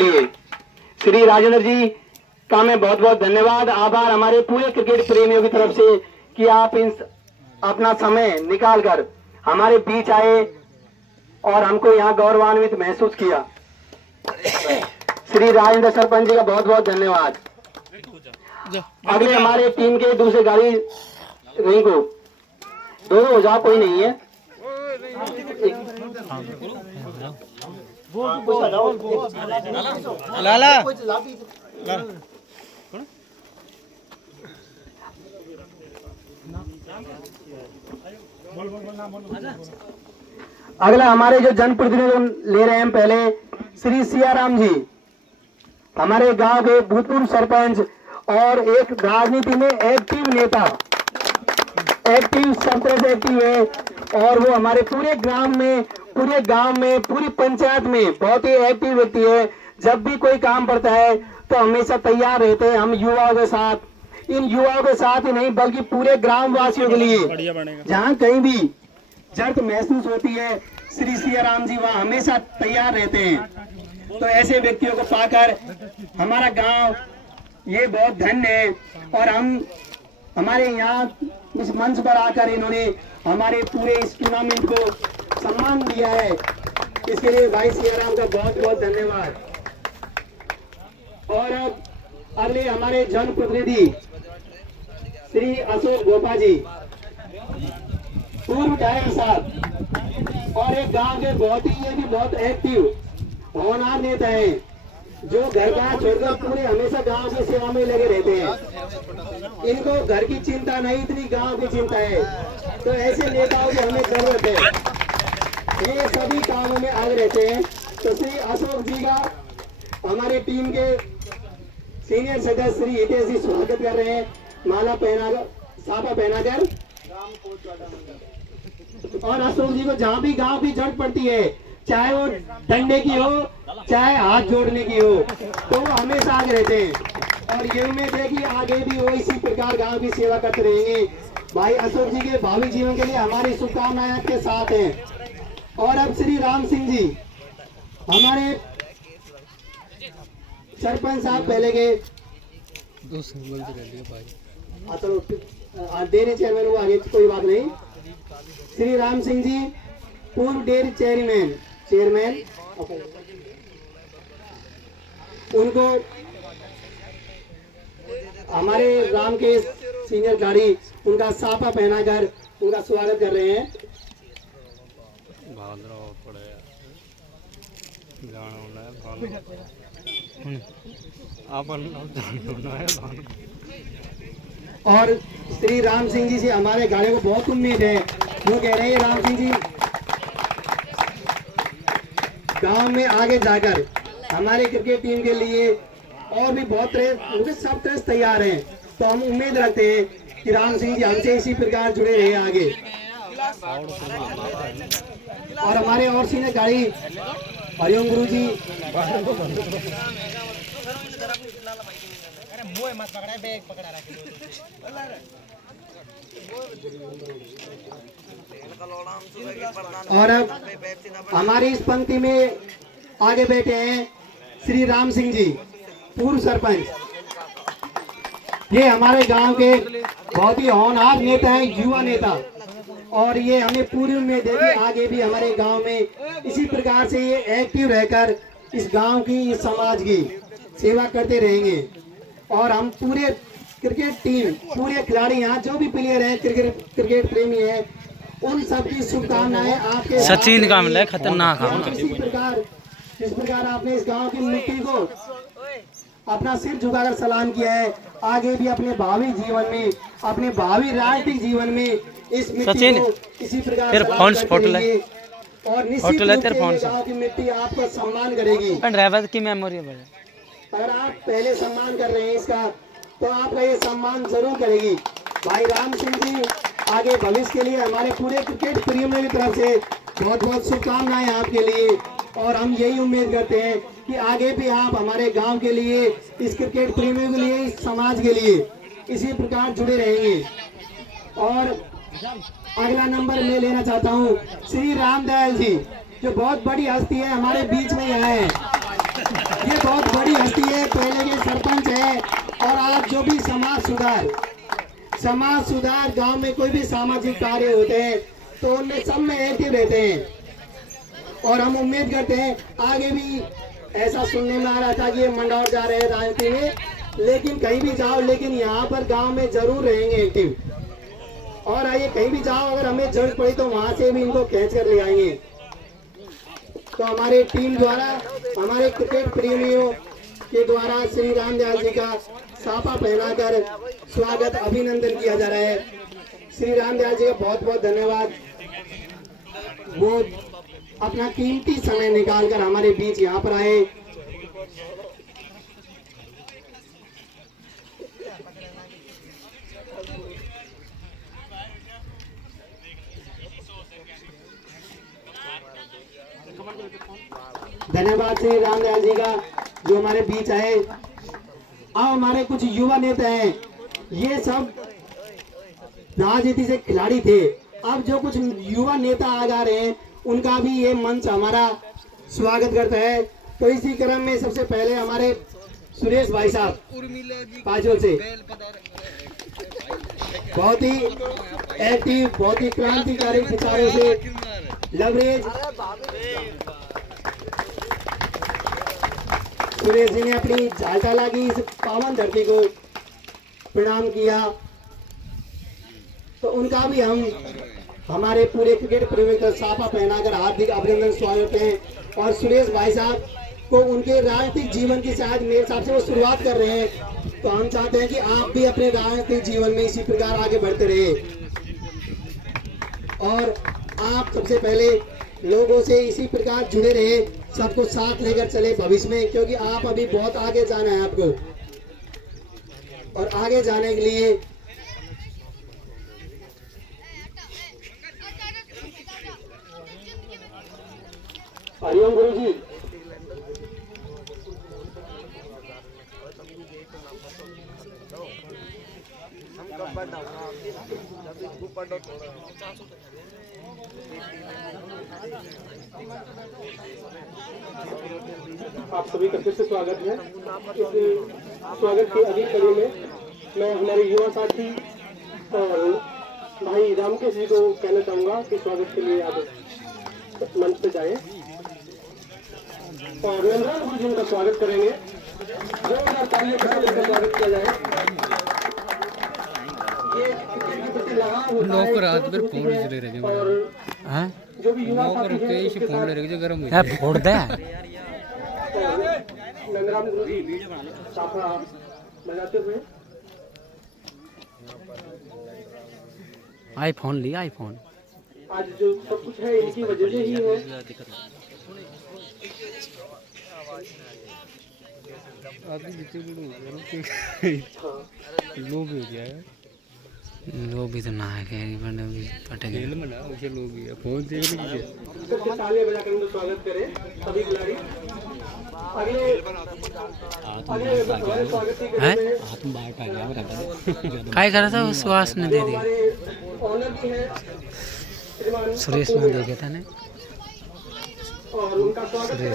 श्री राजेंद्र जी का मैं बहुत बहुत धन्यवाद आभार हमारे पूरे क्रिकेट प्रेमियों की तरफ से कि आप अपना समय निकालकर हमारे बीच आए और हमको यहाँ गौरवान्वित महसूस किया। श्री राजेंद्र सरपंच जी का बहुत बहुत धन्यवाद। अगले हमारे टीम के दूसरे गाड़ी रिंकू दोनों हो जाओ, कोई नहीं है। लाला अगला हमारे जो जनप्रतिनिधि ले रहे हैं पहले श्री सियाराम जी, हमारे गांव के भूतपूर्व सरपंच और एक राजनीति में एक्टिव नेता, एक्टिव सब तरह से एक्टिव है और वो हमारे पूरे गांव में पूरी पंचायत में बहुत ही एक्टिव व्यक्ति है। जब भी कोई काम पड़ता है तो हमेशा तैयार रहते हैं। हम युवाओं के साथ, इन युवाओं के साथ ही नहीं बल्कि पूरे ग्राम वासियों के लिए जहाँ कहीं भी जरूरत महसूस होती है श्री सियाराम जी वहाँ हमेशा तैयार रहते हैं। तो ऐसे व्यक्तियों को पाकर हमारा गांव ये बहुत धन्य है और हम हमारे यहाँ इस मंच पर आकर इन्होंने हमारे पूरे इस टूर्नामेंट को सम्मान दिया है, इसके लिए भाई सियाराम का बहुत बहुत धन्यवाद। और अब अगले हमारे जनप्रतिनिधि श्री अशोक गोपा जी, पूर्व डायरेक्टर साहब और एक गांव के बहुत ही ये भी बहुत एक्टिव होनहार नेता है जो घर का छोड़कर पूरे हमेशा गांव की सेवा में लगे रहते हैं। इनको घर की चिंता नहीं, इतनी गांव की चिंता है। तो ऐसे नेताओं की हमें जरूरत है, ये सभी कामों में आगे रहते हैं। तो श्री अशोक जी का हमारे टीम के सीनियर सदस्य श्री हितेश जी स्वागत कर रहे हैं, माला पहनाकर साफा पहनाकर। और अशोक जी को जहाँ भी गांव की जरूरत पड़ती है, चाहे वो डंडे की हो चाहे हाथ जोड़ने की हो, तो वो हमेशा आगे रहते हैं। और ये उम्मीद है कि आगे भी वो इसी प्रकार गांव की सेवा करते रहेंगे। भाई अशोक जी के भावी जीवन के लिए हमारी शुभकामनाएं आपके साथ हैं। और अब श्री राम सिंह जी, हमारे सरपंच साहब पहले के डेयरी चेयरमैन हुआ, आगे कोई बात नहीं। श्री राम सिंह जी पूर्व डेयरी चेयरमैन उनको हमारे राम के सीनियर गाड़ी उनका साफा पहनाकर उनका स्वागत कर रहे हैं। और श्री राम सिंह जी से हमारे गाड़ी को बहुत उम्मीद है। वो कह रहे हैं राम सिंह जी गांव में आगे जाकर हमारे क्रिकेट टीम के लिए और भी बहुत तरह सब तरह तैयार हैं। तो हम उम्मीद रखते हैं कि राम सिंह जी हमसे इसी प्रकार जुड़े रहे आगे। और हमारे और सीनियर गाड़ी हरिओम गुरु जी, और अब हमारी इस पंक्ति में आगे बैठे हैं श्री राम सिंह जी, पूर्व सरपंच। ये हमारे गांव के बहुत ही होनहार नेता हैं, युवा नेता, और ये हमें पूरी उम्मीद है कि आगे भी हमारे गांव में इसी प्रकार से ये एक्टिव रहकर इस गांव की, इस समाज की सेवा करते रहेंगे। और हम पूरे क्रिकेट टीम, पूरे खिलाड़ी यहाँ जो भी प्लेयर हैं, क्रिकेट प्रेमी है, उन सब की शुभकामनाएं आपके सचिन का मिला खतरनाक। इस प्रकार आपने इस गांव की मिट्टी को अपना सिर झुकाकर सलाम किया है। आगे भी अपने भावी जीवन में, अपने भावी राजनीतिक जीवन में इस मिट्टी को इसी प्रकार और निश्चित रूप से गांव की मिट्टी आपको सम्मान करेगी। ड्राइवर की मेमोरी है, अगर आप पहले सम्मान कर रहे हैं इसका, तो आपका ये सम्मान जरूर करेगी। भाई राम सिंह जी आगे भविष्य के लिए हमारे पूरे क्रिकेट प्रेमियों की तरफ से बहुत बहुत शुभकामनाएं आपके लिए। और हम यही उम्मीद करते हैं कि आगे भी आप हमारे गांव के लिए, इस क्रिकेट प्रेमियों के लिए, इस समाज के लिए इसी प्रकार जुड़े रहेंगे। और अगला नंबर मैं लेना चाहता हूं श्री रामदयाल जी, जो बहुत बड़ी हस्ती है, हमारे बीच में आए हैं। ये बहुत जो भी समाज सुधार गांव में कोई भी सामाजिक कार्य होते हैं तो उनमें सब में एक्टिव रहते हैं। और हम उम्मीद करते हैं आगे भी ऐसा सुनने में आ रहा था कि ये मंडौर जा रहे हैं राजनीति में, लेकिन कहीं भी जाओ लेकिन यहाँ पर गांव में जरूर रहेंगे एक्टिव। और आइए कहीं भी जाओ अगर हमें जरूरत पड़ी तो वहां से भी इनको खींच कर ले आएंगे। तो हमारे टीम द्वारा हमारे क्रिकेट प्रेमियों के द्वारा श्री रामदयाल जी का साफा पहनाकर स्वागत अभिनंदन किया जा रहा है। श्री रामदयाल जी का बहुत बहुत धन्यवाद, वो अपना कीमती समय निकालकर हमारे बीच यहाँ पर आए। धन्यवाद श्री रामदयाल जी का जो हमारे बीच आए। अब हमारे कुछ युवा नेता हैं, ये सब राजनीति से खिलाड़ी थे, अब जो कुछ युवा नेता आ जा रहे हैं उनका भी ये मंच हमारा स्वागत करता है। तो इसी क्रम में सबसे पहले हमारे सुरेश भाई साहब पाचोल से, बहुत ही एक्टिव, बहुत ही क्रांतिकारी विचारों से लवरेज सुरेश जी ने अपनी झालटाला की इस पावन धरती को प्रणाम किया। तो उनका भी हम हमारे पूरे क्रिकेट प्रेमी का साफा पहनाकर हार्दिक अभिनंदन स्वागत है। और सुरेश भाई साहब को उनके राजनीतिक जीवन की शायद मेरे हिसाब से वो शुरुआत कर रहे हैं, तो हम चाहते हैं कि आप भी अपने राजनीतिक जीवन में इसी प्रकार आगे बढ़ते रहे और आप सबसे पहले लोगों से इसी प्रकार जुड़े रहे, सबको साथ लेकर चले भविष्य में, क्योंकि आप अभी बहुत आगे जाना है आपको। और आगे जाने के लिए हरिओम गुरु जी। आप सभी का फिर से स्वागत है। इस स्वागत की अगली कड़ी में मैं हमारे युवा साथी और भाई रामकेश जी को कहना चाहूंगा कि स्वागत के लिए आप मंच पे जाएं और नंदराम गुरु जी उनका स्वागत करेंगे। जोरदार तालियों के साथ उनका स्वागत किया जाए। ये क्रिकेट के प्रति लगाव होता है, रात भर फोन चले रहे और हैं जो भी युवा साथी हैं उसके साथ गरम है फोड़ दे नंदराम गुरु जी साफा बजाते हुए आईफोन लिया आईफोन आज जो सब कुछ है इनकी वजह से ही है। लो भी हो गया है, लो भी तो ना है पटेंगे उसे लो भी है फोन से सबसे तालियां बजाकर उनका स्वागत करें सभी खिलाड़ी। अगले स्वागत की हैं करें काय करा था सुहास ने दे दिया, ऑनर भी है श्रीमान सुरेश ने देखे था ने और उनका स्वागत करेंगे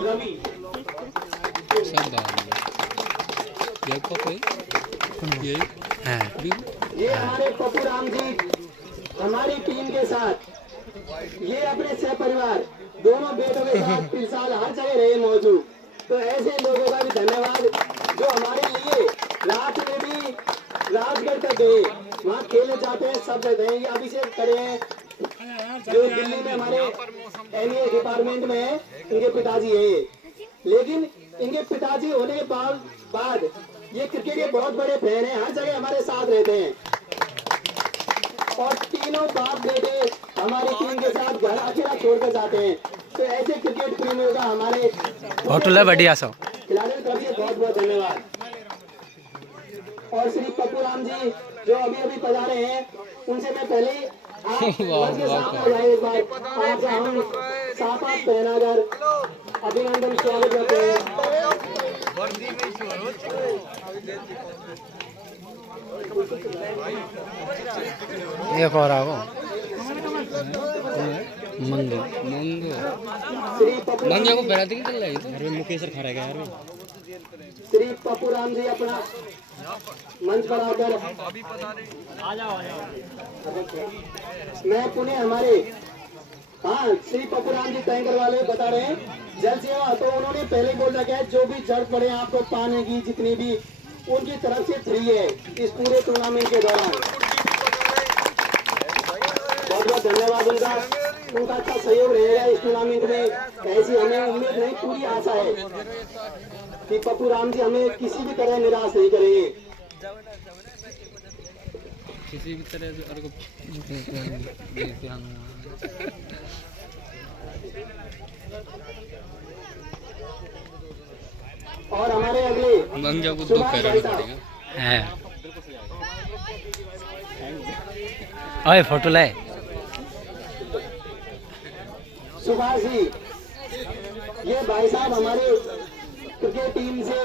रवि। सब है ये हमारे पप्पू राम जी हमारी टीम के साथ, ये अपने सह परिवार दोनों बेटों के साथ फिलहाल हर जगह रहे मौजूद। तो ऐसे लोगों का भी धन्यवाद जो हमारे लिए रात में भी राजगढ़ तक गए, वहाँ खेलने जाते हैं, सब रहते हैं। ये अभिषेक करे हैं जो दिल्ली में हमारे एमए डिपार्टमेंट में है, इनके पिताजी है, लेकिन इनके पिताजी होने के बाद ये क्रिकेट के बहुत बड़े फैन हैं, हर जगह हमारे साथ रहते हैं। और तीनों बाप बेटे हमारी टीम के साथ घर अकेला छोड़कर जाते हैं। तो ऐसे क्रिकेट प्रेमियों का हमारे होटल है बढ़िया सो खिलाड़ियों की तरफ से बहुत बहुत धन्यवाद। और श्री पप्पू राम जी जो अभी अभी पधारे हैं, उनसे मैं पहले आप मंच के सामने हो जाए, एक बार आपसे हम साफा पहनाकर अभिनंदन स्वागत करते हैं। एक और आओ मंगो मंगो श्री पप्पू मंगो को बेरा दिन चल रहा है घर में मुकेश सर खा रहेगा यार श्री पप्पू राम जी अपना मंच पर आकर मैं पुणे हमारे श्री पप्पू राम जी टैंकर वाले बता रहे हैं जल सेवा, तो उन्होंने पहले बोल रखा है जो भी जरूरत पड़े आपको पानी की जितनी भी उनकी तरफ से फ्री है इस पूरे टूर्नामेंट के दौरान। बहुत बहुत धन्यवाद उनका अच्छा सहयोग रहेगा इस टूर्नामेंट में, ऐसी हमें उम्मीद नहीं पूरी आशा है कि पप्पू राम जी हमें किसी भी तरह निराश नहीं करेंगे। किसी भी तरह से और को और हमारे अगले मंगो को 2 सुभाष पैरों भाई में साहब, पड़ेगा है। ओए फोटो लाए सुभाष जी, ये भाई साहब हमारे क्रिकेट टीम से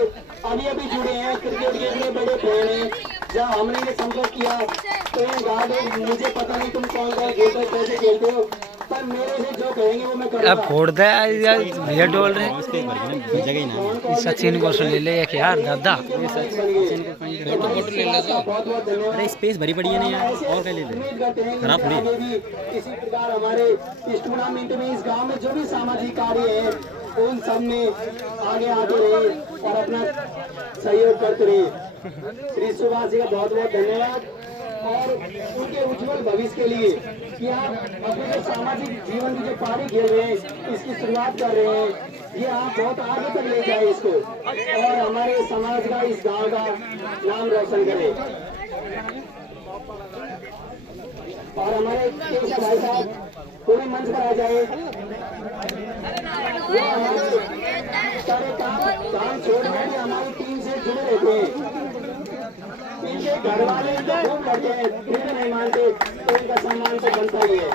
अभी अभी जुड़े हैं, क्रिकेट के लिए बड़े फैन हैं। जब हमने ये संपर्क किया तो ये कहा कि मुझे पता नहीं तुम कौन कौन खेलते हो, कैसे खेलते हो, पर मेरे से जो कहेंगे वो मैं अब करूंगा। फोड़ दे भैया डोल रहे जगह ही ना सचिन को ले ले एक यार दादा फोटो ले ले बहुत बहुत धन्यवाद। अरे स्पेस भरी पड़ी है ना यार, और क्या ले ले उम्मीद करते हैं कि खराब थोड़ी है। आगे भी इसी प्रकार हमारे इस टूर्नामेंट में इस गांव में जो भी सामाजिक कार्य है उन सब में आगे आते रहे और अपना सहयोग करते रहे। श्री सुभाष जी का बहुत बहुत धन्यवाद और उनके उज्जवल भविष्य के लिए कि आप अपने जो सामाजिक जीवन की जो पारी खेल रहे हैं इसकी शुरुआत कर रहे हैं, ये आप बहुत आगे तक ले जाए इसको और हमारे समाज का इस गांव का नाम रोशन करें। और हमारे केशव भाई साहब पूरे मंच पर आ जाए, वो हमारे सारे काम छोड़ कर हमारी टीम से जुड़े रहते हैं। इनके घर वाले इनको खूब करते हैं, फिर भी नहीं मानते, तो इनका सम्मान तो बनता ही है।